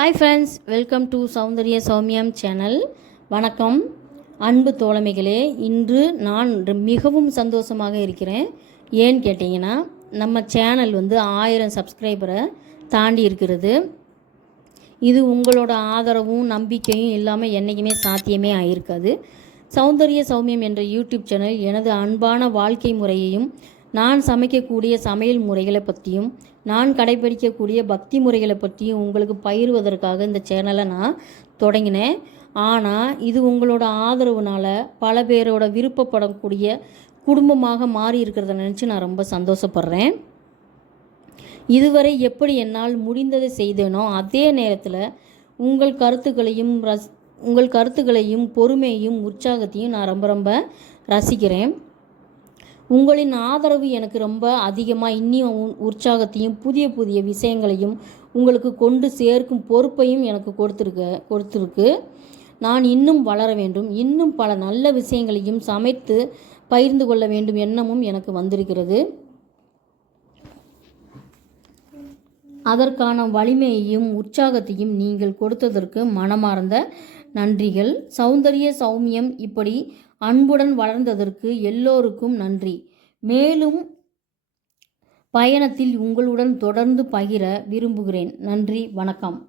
Hi friends welcome to Soundarya சௌமியம் channel வணக்கம். அன்பு தோழமைகளே இன்று நான் மிகவும் சந்தோஷமாக இருக்கிறேன். ஏன்னு கேட்டிங்கன்னா நம்ம சேனல் வந்து ஆயிரம் சப்ஸ்கிரைபரை தாண்டி இருக்கிறது. இது உங்களோட ஆதரவும் நம்பிக்கையும் இல்லாமல் என்றைக்குமே சாத்தியமே ஆயிருக்காது. சௌந்தரிய சௌமியம் என்ற யூடியூப் சேனல் எனது அன்பான வாழ்க்கை முறையையும் நான் சமைக்கக்கூடிய சமையல் முறைகளை பற்றியும் நான் கடைபிடிக்கக்கூடிய பக்தி முறைகளை பற்றியும் உங்களுக்கு பயிர்வதற்காக இந்த சேனலை நான் தொடங்கினேன். ஆனால் இது உங்களோட ஆதரவுனால பல பேரோட விருப்பப்படக்கூடிய குடும்பமாக மாறி இருக்கிறத நினச்சி நான் ரொம்ப சந்தோஷப்படுறேன். இதுவரை எப்படி என்னால் முடிந்ததை செய்தேனோ அதே நேரத்தில் உங்கள் கருத்துக்களையும் ரஸ் உங்கள் கருத்துக்களையும் பொறுமையையும் உற்சாகத்தையும் நான் ரொம்ப ரொம்ப ரசிக்கிறேன். உங்களின் ஆதரவு எனக்கு ரொம்ப அதிகமாக இன்னும் உ- உற்சாகத்தையும் புதிய புதிய விஷயங்களையும் உங்களுக்கு கொண்டு சேர்க்கும் பொறுப்பையும் எனக்கு கொடுத்துருக்க கொடுத்துருக்கு. நான் இன்னும் வளர வேண்டும். இன்னும் பல நல்ல விஷயங்களையும் சமைத்து பகிர்ந்து கொள்ள வேண்டும் எண்ணமும் எனக்கு வந்திருக்கிறது. அதற்கான வலிமையையும் உற்சாகத்தையும் நீங்கள் கொடுத்ததற்கு மனமார்ந்த நன்றிகள். சௌந்தரிய சௌமியம் இப்படி அன்புடன் வளர்ந்ததற்கு எல்லோருக்கும் நன்றி. மேலும் பயணத்தில் உங்களுடன் தொடர்ந்து பகிர விரும்புகிறேன். நன்றி. வணக்கம்.